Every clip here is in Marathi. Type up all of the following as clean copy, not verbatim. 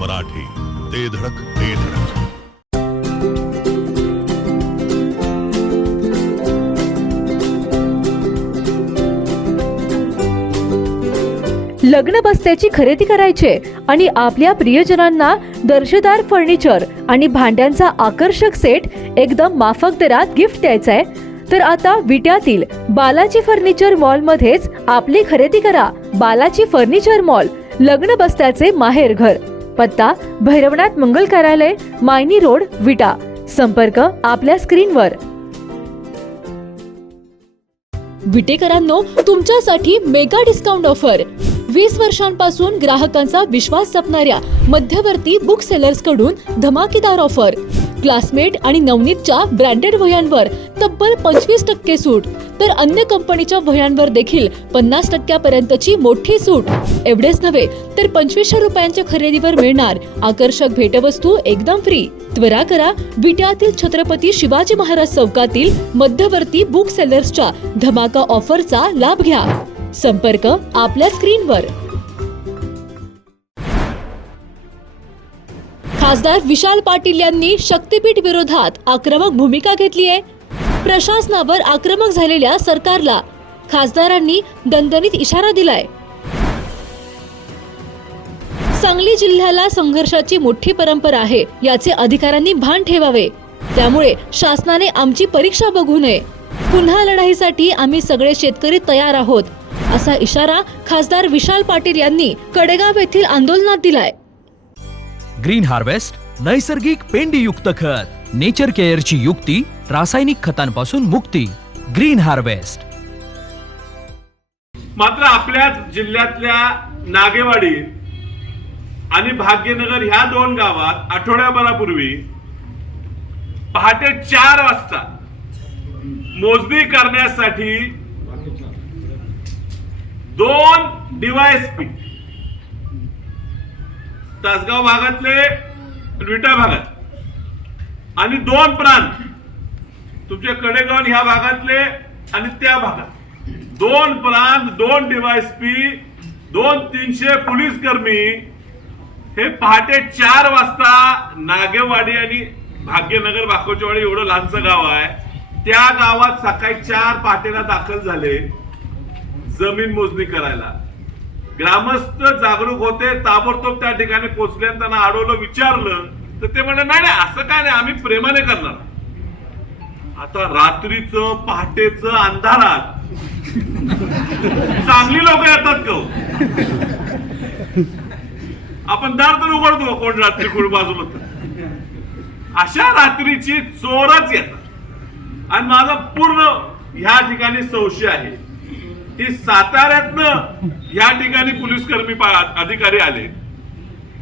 मराठी, ते धडक ते धडक. लग्न बस्त्याची खरेदी करायचे आणि आपल्या प्रियजनांना दर्जेदार फर्निचर आणि भांड्यांचा आकर्षक सेट एकदम माफक दरात गिफ्ट द्यायचाय तर आता विट्यातील बालाजी फर्निचर मॉल मध्येच आपली खरेदी करा. बालाजी फर्निचर मॉल, लग्न बस्त्याचे माहेर घर. पत्ता भैरवनाथ मंगल कार्यालय, मायनी रोड, विटा. संपर्क आपल्या स्क्रीनवर. विटेकरांनो, तुमच्यासाठी मेगा डिस्काउंट ऑफर. 20 वर्षांपासून ग्राहकांचा विश्वास जपणाऱ्या मध्यवर्ती बुक सेलर्स कडून धमाकेदार ऑफर. क्लासमेट आणि नवनीतच्या ब्रँडेड वह्यांवर तब्बल 25% सूट, तर अन्य कंपनीच्या वह्यांवर देखील 50% पर्यंतची मोठी सूट. एवढेच नव्हे तर 2500 रुपयांच्या खरेदीवर मिळणार आकर्षक भेटवस्तू एकदम फ्री. त्वरा करा, विट्यातील छत्रपती शिवाजी महाराज चौकातील मध्यवर्ती बुक सेलर्सच्या धमाका ऑफरचा लाभ घ्या. संपर्क आपल्या स्क्रीनवर. खासदार विशाल पाटील यांनी शक्तीपीठ विरोधात आक्रमक भूमिका घेतली आहे. प्रशासनावर आक्रमक झालेल्या सरकारला खासदारांनी दणदणीत इशारा दिलाय. सांगली जिल्ह्याला संघर्षाची मोठी परंपरा आहे, याचे अधिकाऱ्यांनी भान ठेवावे. त्यामुळे शासनाने आमची परीक्षा बघू नये. पुन्हा लढाईसाठी आम्ही सगळे शेतकरी तयार आहोत, असा इशारा खासदार विशाल पाटील यांनी कडेगाव येथील आंदोलनात दिलाय. ग्रीन हार्वेस्ट नैसर्गिक पेंडीयुक्त खत, नेचर केअरची युक्ती, रासायनिक खतांपासून मुक्ती. Green harvest. मात्र आपल्याच जिल्ह्यातल्या नागेवाडी आणि भाग्यनगर ह्या दोन गावात आठवड्याभरापूर्वी पहाटे 4 वाजता मोजणी करण्यासाठी 2 DYSP तासगाव भागातले, विटा भागात आणि 2 प्रांत तुमच्या कडेगाव ह्या भागातले आणि त्या भागात 2 प्रांत, 2 DYSP, 200-300 पोलीस कर्मी हे पहाटे 4 वाजता नागेवाडी आणि भाग्यनगर बाकोचवाडी एवढं लहानचं गाव आहे, त्या गावात सकाळी 4 पहाटेला दाखल झाले जमीन मोजणी करायला. ग्रामस्थ जागरूक होते, ताबडतोब त्या ठिकाणी पोहोचले. त्यांना अडवलं, विचारलं तर ते म्हणे नाही नाही असं काय नाही, आम्ही प्रेमाने करणार. आता रात्रीचं पहाटेचं अंधारात चांगली लोक येतात का? आपण दार तर उघडतो, कोण रात्री कोण बाजूला तर. अशा रात्रीची चोरच येतात. आणि माझा पूर्ण ह्या ठिकाणी संशय आहे की साताऱ्यातनं या ठिकाणी पोलीस कर्मी अधिकारी आले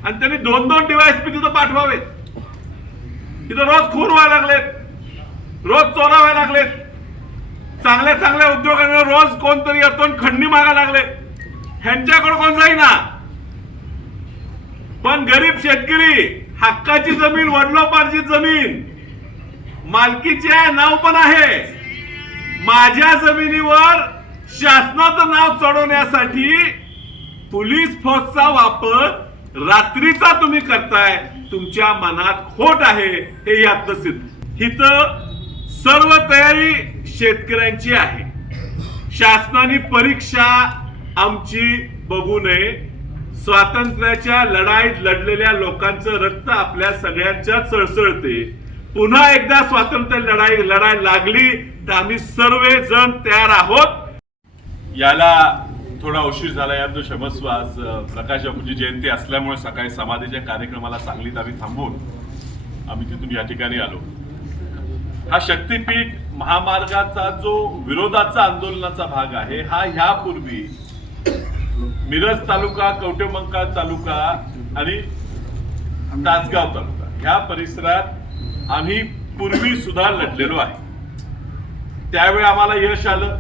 आणि त्यांनी 2-2 DYSP तिथं पाठवावे. तिथं रोज खून व्हायला लागलेत, रोज चोरा व्हायला लागलेत. चांगल्या चांगल्या उद्योगांना रोज कोणतरी येतो खंडणी मागायला लागले. ह्यांच्याकडे कोण जाईना. पण गरीब शेतकरी, हक्काची जमीन, वडिलोपार्जित जमीन, मालकीचे नाव पण आहे. माझ्या जमिनीवर शासनाचं नाव चढवण्यासाठी पोलीस फोर्सचा वापर रात्रीचा तुम्ही करताय. तुमच्या मनात खोट आहे हे यातच सिद्ध. इथं सर्व तयारी शेतकऱ्यांची आहे. शासनाने परीक्षा आमची बघू नये. स्वातंत्र्याच्या लढाईत लढलेल्या लोकांचं रक्त आपल्या सगळ्यांच्या सळसळते. पुन्हा एकदा स्वातंत्र्य लढाई लागली तर आम्ही सर्वजण तयार आहोत. याला थोडा उशीर झाला, यात क्षमस्व. आज प्रकाश बापूंची जयंती असल्यामुळे सकाळी समाधीच्या कार्यक्रमाला सांगलीत आम्ही थांबून आम्ही तिथून या ठिकाणी आलो. हा शक्तीपीठ महामार्गाचा जो विरोधाचा आंदोलनाचा भाग आहे, हा ह्यापूर्वी मिरज तालुका, कवठेमंकाळ तालुका आणि तासगाव तालुका ह्या परिसरात आम्ही पूर्वी सुद्धा लढलेलो आहे. त्यावेळी आम्हाला यश आलं.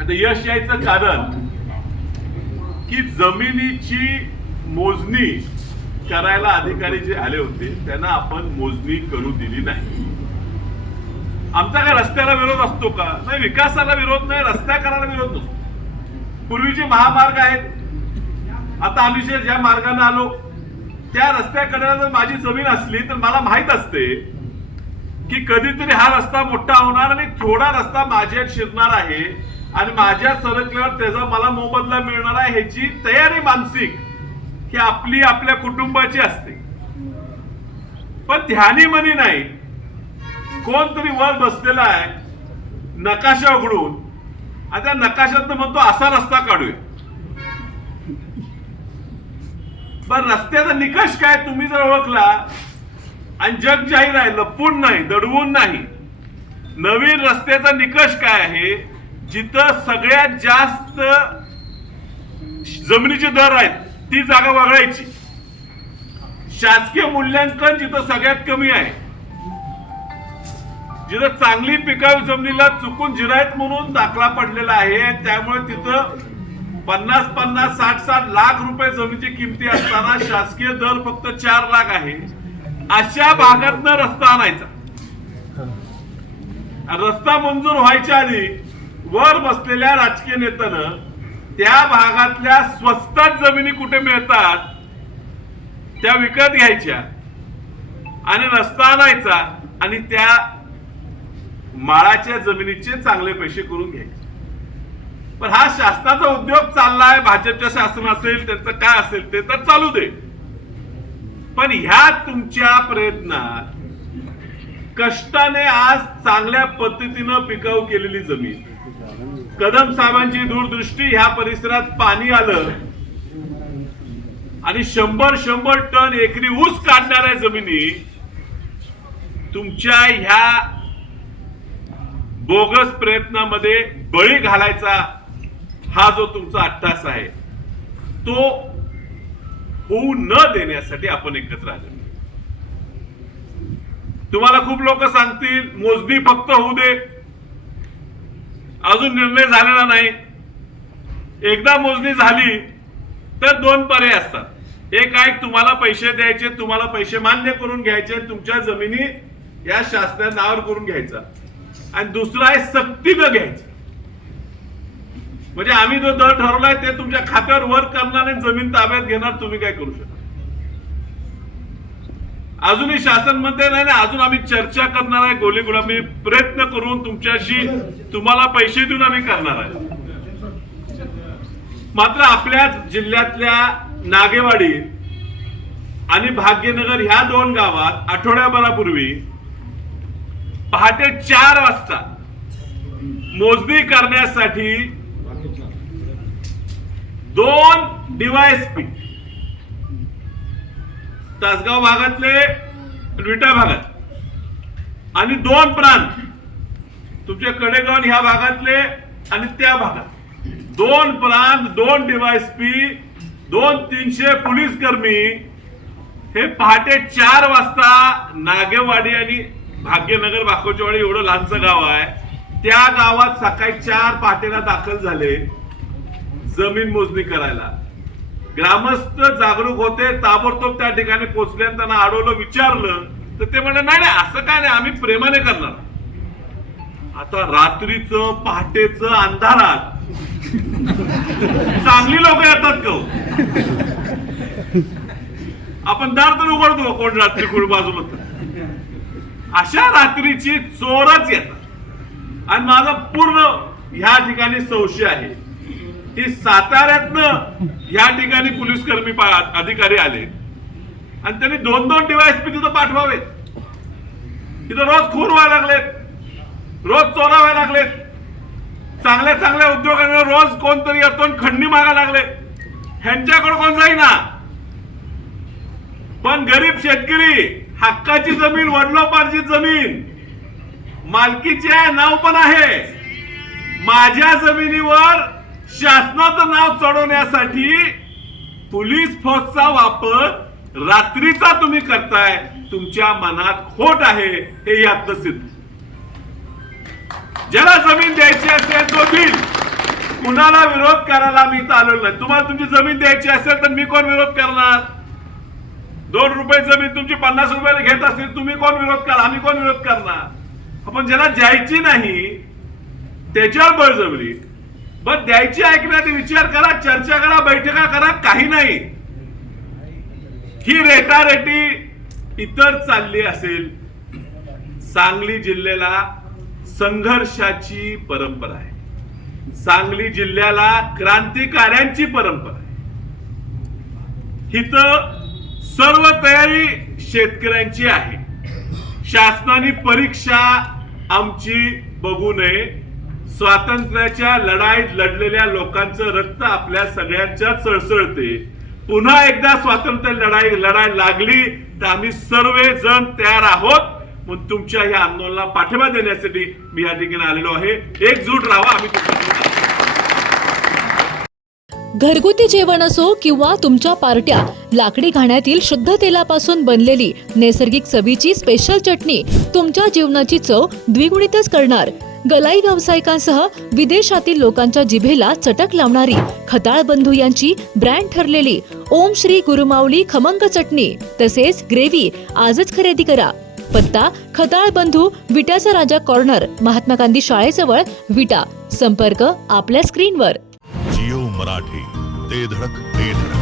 आता यश यायचं कारण की जमिनीची मोजणी करायला अधिकारी जे आले होते त्यांना आपण मोजणी करू दिली नाही. आमचा काय रस्त्याला विरोध असतो का? नाही, विकासाला विरोध नाही, रस्त्या करायला विरोध नसतो. पूर्वीचे महामार्ग आहेत, आता आम्ही ज्या मार्गाने आलो त्या रस्त्याकडे जर माझी जमीन असली तर मला माहित असते की कधीतरी हा रस्ता मोठा होणार आणि थोडा रस्ता माझ्यात शिरणार आहे आणि माझ्या सरकल्यावर त्याचा मला मोबदला मिळणार आहे ह्याची तयारी मानसिक की आपली आपल्या कुटुंबाची असते. पण ध्यानी मनी नाही, कोणतरी वर बसलेला आहे नकाशा उघडून आणि त्या नकाशात म्हणतो असा रस्ता काढूया. पण रस्त्याचा निकष काय तुम्ही जर ओळखला आणि जग जाहीर आहे, लपून नाही, दडवून नाही. नवीन रस्त्याचा निकष काय आहे? जिथं सगळ्यात जास्त जमिनीचे दर आहेत ती जागा वगळायची. शासकीय मूल्यांकन जिथं सगळ्यात कमी आहे, जिथं चांगली पिकाऊ जमिनीला चुकून जिरायत म्हणून दाखला पडलेला आहे, त्यामुळे तिथं 50-50, 60-60 लाख रुपये जमिनीची किमती असताना शासकीय दर फक्त 4 लाख आहे. अशा भागातनं रस्ता आणायचा. रस्ता मंजूर व्हायच्या आधी वर बसलेल्या राजकीय नेत्यानं त्या भागातल्या स्वस्तात जमिनी कुठे मिळतात त्या विकत घ्यायच्या आणि रस्ता आणायचा आणि त्या माळाच्या जमिनीचे चांगले पैसे करून घ्यायचे. पण हा शासनाचा उद्योग चाललाय, भाजपच्या शासन असेल त्यांचं काय असेल ते तर चालू दे. पण ह्या तुमच्या प्रयत्नात कष्टाने आज चांगल्या पद्धतीनं पिकाऊ केलेली जमीन, कदम साहेबांची दूरदृष्टी, ह्या परिसरात पाणी आलं आणि 100 टन एकरी ऊस काढणाऱ्या जमिनी तुमच्या ह्या बोगस प्रयत्नामध्ये बळी घालायचा हा जो तुमचा अट्टास आहे तो होऊ न देण्यासाठी आपण एकत्र आलो. तुम्हाला खूप लोक सांगतील मोजणी फक्त होऊ दे, अजून निर्णय झालेला नाही. एकदा मोजणी झाली तर 2 पर्याय असतात. एक आहे तुम्हाला पैसे द्यायचे, तुम्हाला पैसे मान्य करून घ्यायचे, तुमच्या जमिनी या शासनाच्या नावावर करून घ्यायचा, आणि दुसरं आहे सक्तीनं घ्यायचं. म्हणजे आम्ही जो दर ठरवलाय ते तुमच्या खात्यावर वर करणार आणि जमीन ताब्यात घेणार, तुम्ही काय करू शकता. अजूनही शासन म्हणते नाही, अजून आम्ही चर्चा करणार आहे, गोलीगुलामी प्रयत्न करून तुमच्याशी तुम्हाला पैसे देऊन आम्ही करणार आहे. मात्र आपल्या जिल्ह्यातल्या नागेवाडी आणि भाग्यनगर ह्या 2 गावात आठवड्याभरापूर्वी पहाटे 4 वाजता मोजणी करण्यासाठी 2 DYSP तासगाव भागातले, विटा भागात आणि 2 प्रांत तुमच्या कडेगाव ह्या भागातले आणि त्या भागात 2 प्रांत, 2 DYSP, 200-300 पोलीस कर्मी हे पहाटे 4 वाजता नागेवाडी आणि भाग्यनगर बाकोचवाडी एवढं लहानचं गाव आहे त्या गावात सकाळी 4 पहाटेला दाखल झाले जमीन मोजणी करायला. ग्रामस्थ जागरूक होते, ताबडतोब त्या ठिकाणी पोहोचले, त्यांना अडवलं, विचारलं तर ते म्हणले नाही असं काय नाही, आम्ही प्रेमाने करणार. आता रात्रीचं पहाटेचं अंधारात चांगली लोक येतात का? आपण दार तर उघडतो, कोण रात्री कोण बाजूला तर. अशा रात्रीची चोरच येतात. आणि माझा पूर्ण ह्या ठिकाणी संशय आहे की साताऱ्यातनं या ठिकाणी पोलीस कर्मी अधिकारी आले आणि त्यांनी 2-2 DYSP तिथं पाठवावेत. तिथं रोज खून व्हायला लागलेत, रोज चोरा व्हायला लागलेत, चांगल्या चांगल्या उद्योगांना रोज कोणतरी येतो खंडणी मागायला लागले. ह्यांच्याकडे कोण जाईना. पण गरीब शेतकरी, हक्काची जमीन, वडिलोपार्जित जमीन, मालकीची आहे, नाव पण आहे. माझ्या जमिनीवर शासनाचं नाव चढवण्यासाठी पोलीस फोर्सचा वापर रात्रीचा तुम्ही करताय. तुमच्या मनात खोट आहे हे यातनं सिद्ध. ज्याला जमीन द्यायची असेल तो देईल, कुणाला विरोध करायला मी इथं आलेलो नाही. तुम्हाला तुमची जमीन द्यायची असेल तर मी कोण विरोध करणार? 2 रुपये जमीन तुमची 50 रुपयाला घेत असतील, तुम्ही कोण विरोध करा? आम्ही कोण विरोध करणार? आपण ज्याला द्यायची नाही त्याच्यावर बळजबरी, बस द्यायची ऐकण्यात विचार करा, चर्चा करा, बैठका करा, काही नाही. ही रेटारेटी इतर चालली असेल, सांगली जिल्ह्याला संघर्षाची परंपरा आहे. सांगली जिल्ह्याला क्रांतिकार्यांची परंपरा आहे. इथं सर्व तयारी शेतकऱ्यांची आहे. शासनाने परीक्षा आमची बघू नये. स्वातंत्र्याच्या लढाईत लढलेल्या लोकांचं रक्त आपल्या सगळ्यांच्या सळसळते. पुन्हा एकदा स्वातंत्र्य लढाई लागली तर आम्ही सर्वजण तयार आहोत. म्हणून तुमच्या या आंदोलनाला पाठिंबा देण्यासाठी मी या ठिकाणी आलेलो आहे. एकजूट राहा. आम्ही तुमच्यासोबत आहोत. घरगुती जेवण असो किंवा तुमच्या पार्ट्या, लाकडी घाण्यातील शुद्ध तेलापासून बनलेली नैसर्गिक चवीची स्पेशल चटणी तुमच्या जीवनाची चव द्विगुणितच करणार. गलाई व्यावसायिकांसह विदेशातील लोकांच्या जिभेला चटक लावणारी खताळ बंधू यांची ब्रँड ठरलेली ओम श्री गुरुमाऊली खमंग चटणी तसेच ग्रेव्ही आजच खरेदी करा. पत्ता खताळ बंधू, विट्याचा राजा कॉर्नर, महात्मा गांधी शाळेजवळ, विटा. संपर्क आपल्या स्क्रीनवर. जिओ मराठी, ते धडक ते धडक.